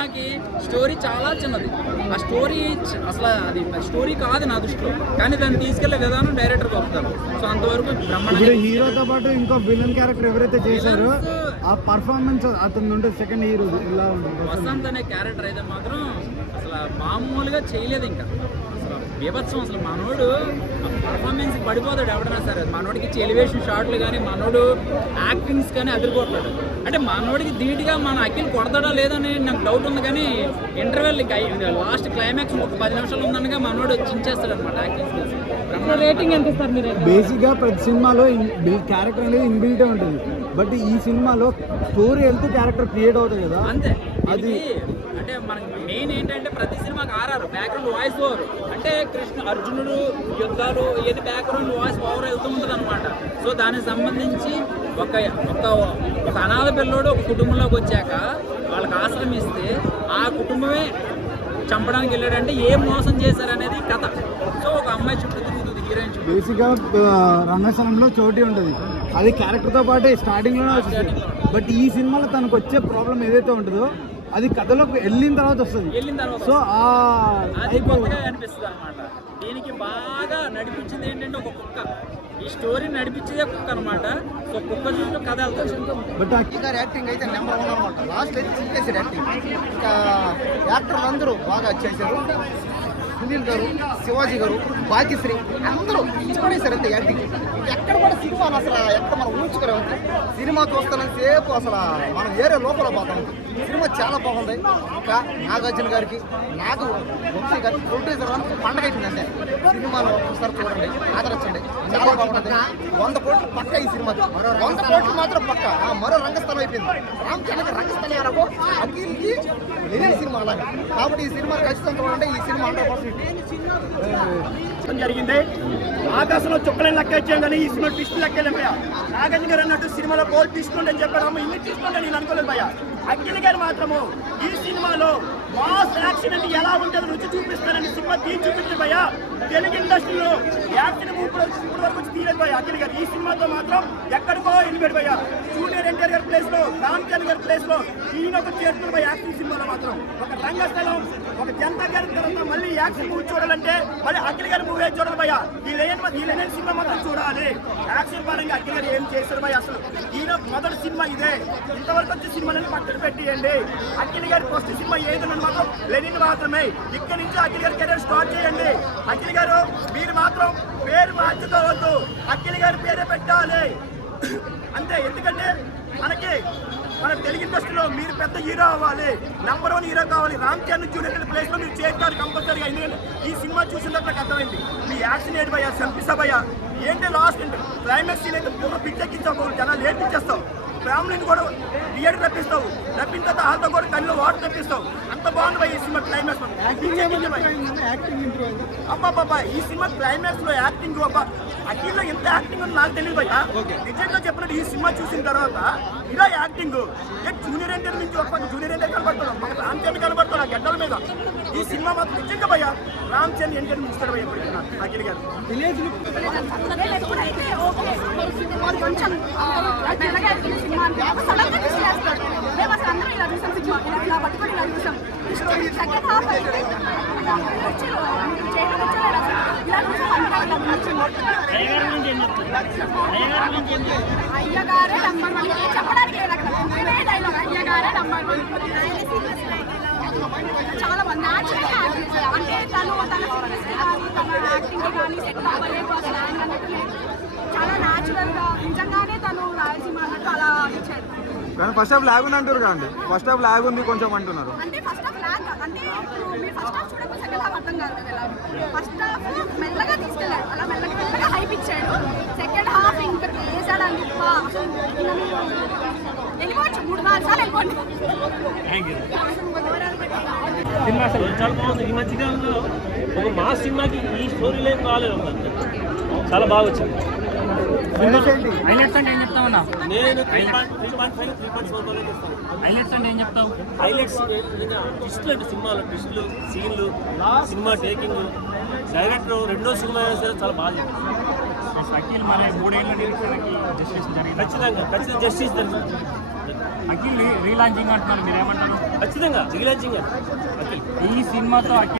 సినిమాకి స్టోరీ చాలా చిన్నది. ఆ స్టోరీ అసలు అది స్టోరీ కాదు నా దృష్టిలో, కానీ దాన్ని తీసుకెళ్లే విధానం డైరెక్టర్ గొప్పతనం. సో అంతవరకు బ్రహ్మాండంగా. హీరోతో పాటు ఇంకో విలన్ క్యారెక్టర్ ఎవరైతే చేశారో ఆ పర్ఫార్మెన్స్ అతను ఉంటే సెకండ్ హీరో ఇలా ఉంటుంది. వసంత్ అనే క్యారెక్టర్ అయితే మాత్రం అసలు మామూలుగా చేయలేదు. ఇంకా అసలు బీభత్సం. అసలు మనోడు పర్ఫార్మెన్స్ పడిపోతాడు ఎవడన్నా సరే. మనోడికి ఎలివేషన్ షాట్లు కానీ మనోడు యాక్టింగ్స్ కానీ అదిరిపోతాడు. అంటే మనోడికి ధీటుగా మన అఖిల్ కొడతాడా లేదని నాకు డౌట్ ఉంది, కానీ ఇంటర్వెల్ లాస్ట్ క్లైమాక్స్ ఒక 10 నిమిషాలు ఉందనగా మనోడు చించేస్తాడు అనమాట యాక్టింగ్ స్కిల్స్. రేటింగ్ ఎంత ఇస్తారు మీరు? బేసిక్గా ప్రతి సినిమాలో క్యారెక్టర్ అనేది ఇన్బిల్టే ఉంటుంది, బట్ ఈ సినిమాలో స్టోరీ వెళ్తూ క్యారెక్టర్ క్రియేట్ అవుతుంది కదా. అంతే. అది అంటే మనకి మెయిన్ ఏంటంటే ప్రతి సినిమాకి ఆర్ఆర్ బ్యాక్గ్రౌండ్ వాయిస్ ఓవర్, అంటే అర్జునుడు యుద్ధాలు ఏది బ్యాక్గ్రౌండ్ వాయిస్ ఓవర్ వెళ్తూ ఉంటుంది అనమాట. సో దానికి సంబంధించి ఒక అనాథ పిల్లోడు ఒక కుటుంబంలోకి వచ్చాక వాళ్ళకి ఆశ్రయం ఇస్తే ఆ కుటుంబమే చంపడానికి వెళ్ళాడంటే ఏం మోసం చేశారనేది కథ. సో ఒక అమ్మాయి చుట్టూ తిరుగుతుంది, హీరోయిన్ చుట్టూ. బేసిక్గా రంగస్థలంలో చోటీ ఉంటుంది, అది క్యారెక్టర్తో పాటు స్టార్టింగ్లోనే వస్తుంది. బట్ ఈ సినిమాలో తనకు వచ్చే ప్రాబ్లం ఏదైతే ఉంటుందో అది కథలోకి వెళ్ళిన తర్వాత వస్తుంది. సో అది కొత్తగా అనిపిస్తుంది అనమాట. దీనికి బాగా నడిపించింది ఏంటంటే ఒక కుక్క. ఈ స్టోరీ నడిపించేదే కుక్క అనమాట. సో కుక్క చుట్టూ కథ వెళ్తుంది. బట్ యాక్టింగ్ అయితే నెంబర్ 1 అనమాట. లాస్ట్ అయితే చింపేసాడు యాక్టింగ్. ఇంకా యాక్టర్లు అందరూ బాగా చేశారు. సునీల్ గారు, శివాజీ గారు, భాగ్యశ్రీ అందరూ ఇచ్చిపడేశారు అంతే యాక్టింగ్. ఎక్కడ కూడా సినిమాను అసలు ఎక్కడ మనం ఊహించుకోలేము. సినిమా చూస్తానని సేపు అసలు మనం వేరే లోపల పోతాం. సినిమా చాలా బాగుంది. ఇంకా నాగార్జున గారికి, వంశీ గారికి ప్రొడ్యూసర్ పండగ అయిపోయింది అంతే. సినిమాను ఒకసారి చూడండి, ఆదరించండి, చాలా బాగుంటుంది. 100 కోట్లు పక్క ఈ సినిమాకి. 100 కోట్లు మాత్రం పక్క. మరో రంగస్థలం అయిపోయింది. రామ్ చరణ్ రంగస్థలం అనకు అఖిల్కి తెలియని సినిమా అలాగే. కాబట్టి ఈ సినిమా ఖచ్చితంగా చూడండి. ఈ సినిమా 100% జరిగింది. ఆకాశంలో చుక్కలని లెక్కేచ్చాం కానీ ఈ సినిమా ట్విస్ట్ లెక్కలేం భయ్యా. నాగార్జున గారు అన్నట్టు సినిమాలో గోల్ తీసుకోండి అని చెప్పాము. ఇన్ని తీసుకోండి నేను అనుకోలేదు భయ్యా. అఖిల్ గారు మాత్రము ఈ సినిమాలో మాస్ యాక్షన్ అంటే ఎలా ఉంటుందో రుచి చూపిస్తానని సినిమా తీసి చూపించారు భయ్యా. తెలుగు ఇండస్ట్రీలో యాక్షన్ ఇప్పుడు వరకు తీయలేదు భయ్యా అఖిల్ గారు. ఈ సినిమాతో మాత్రం ఎక్కడికో వెళ్ళిపోయాడు భయ్యా. జూనియర్ ఎన్టీఆర్ గారి ప్లేస్ లో, రామ్ చరణ్ గారి ప్లేస్ లో ఈయన ఒక చేస్తున్న భయ్యా. యాక్షన్ సినిమాలో మాత్రం ఒక రంగస్థలం, ఒక జనతా గారి తర్వాత మళ్ళీ యాక్షన్ మూవీ చూడాలంటే మళ్ళీ అఖిల్ గారి మూవీ చూడాలి భయ్యా. ఈ లేని సినిమా మాత్రం చూడాలి. యాక్షన్ పరంగా అఖిల్ గారు ఏం చేశారు భయ్యా. అసలు ఈయన మొదటి సినిమా ఇదే. ఇంతవరకు వచ్చే సినిమాలని పక్కన పెట్టియండి. అఖిల్ గారి ఫస్ట్ సినిమా ఏదైనా మాత్రం లెనిన్ మాత్రమే. ఇక్కడి నుంచి అఖిల్ గారి కెరీర్ స్టార్ట్ చేయండి. అఖిల్ గారు మీరు మాత్రం పేరు మార్చుకోవద్దు, అఖిల్ గారి పేరే పెట్టాలి అంతే. ఎందుకంటే మన తెలుగు ఇండస్ట్రీలో మీరు పెద్ద హీరో అవ్వాలి, నెంబర్ 1 హీరో కావాలి. రామ్ చరణ్ జూనియర్ ప్లేస్ లో మీరు చేస్తారు కంపల్సరీగా. ఎందుకంటే ఈ సినిమా చూసిన తర్వాత నాకు అర్థమైంది మీ యాక్షన్ ఏంటి భయ్యా, చంపిస్తా భయ్యా. ఏంటి లాస్ట్ క్లైమాక్స్ సీన్ అయితే పిచ్చెక్కించావు, జనాలు ఏడ్పించేస్తావు. ఫ్యామిలీని కూడా థియేటర్ రప్పిస్తావు, రప్పిన తర్వాత వాళ్ళతో కూడా కళ్ళు వాటర్ రప్పిస్తావు. అంత బాగుంది భయ్య ఈ సినిమా క్లైమాక్స్. అబ్బాబ్బా ఈ సినిమా క్లైమాక్స్ లో యాక్టింగ్ అబ్బా అఖిల్లో ఎంత యాక్టింగ్ ఉంది నాకు తెలియదు భయ్యా. నిజంగా చెప్పినట్టు ఈ సినిమా చూసిన తర్వాత ఇలా యాక్టింగ్ జూనియర్ ఎన్టీఆర్ నుంచి ఒక జూనియర్ ఎన్టీఆర్ కనబడుతున్నాం, మన రామ్ చరణ్ కనబడుతున్నా గడ్డల మీద. ఈ సినిమా మాత్రం నిజంగా భయ్యా రామ్ చరణ్ ఎన్టీఆర్ ఇస్తాడు భయ్య అఖిల్ గారు. అయ్యగారే నంబర్ 1 చెప్పడానికి అయ్యగారే నంబర్ 1. చాలా మంది అంటే తన యాక్టింగ్ కానీ సెట్ అవ్వలేదు, స్లాంగ్ అన్నట్టు లేదు. చాలా న్యాచురల్ గా నిజంగానే తను రాయలసీమ అన్నట్టు అలా ఇచ్చారు. కానీ ఫస్ట్ హాఫ్ లాగ్ ఉంది అంటారు కదండి. ఫస్ట్ హాఫ్ లాగ్ ఉంది కొంచెం అంటున్నారు. అంటే ఫస్ట్ హాఫ్ లాగ్ అంటే మీరు ఫస్ట్ హాఫ్ చూడకపోతే సెకండ్ హాఫ్ అర్థం కాదు కదా. ఫస్ట్ హాఫ్ మెల్లగా తీసుకెళ్ళాడు, అలా మెల్లగా హైప్ ఇచ్చాడు. సెకండ్ హాఫ్ ఇంకా వేసాడండి. వెళ్ళిపోవచ్చు 3-4 సార్లు వెళ్ళిపోండి. సినిమా అసలు చాలా బాగుంది. ఈ మధ్యకాలంలో ఒక మాస్ సినిమాకి ఈ స్టోరీ లైన్ రాలేదు, చాలా బాగా వచ్చింది. హైలైట్స్ అంటే ఏం చెప్తామన్నా? నేను 3.5 3.4 ఇస్తాను. హైలైట్స్ అంటే ఏం చెప్తావు? హైలైట్స్ ట్విస్టులు అంటే సినిమాలో ట్విస్టులు, సీన్లు, సినిమా టేకింగ్, డైరెక్టర్ రెండో సినిమా సరే చాలా బాగా అఖిల్ మరి 3 ఏళ్ళ నిరీక్షణకి జస్టిస్ జరిగింది. ఖచ్చితంగా జస్టిస్ జరిగింది. బాగుంది. అఖిల్ రీలాంచింగ్ అంటున్నారు, మీరు ఏమంటారు? ఖచ్చితంగా రీలాంచింగ్ అఖిల్. ఈ సినిమాతో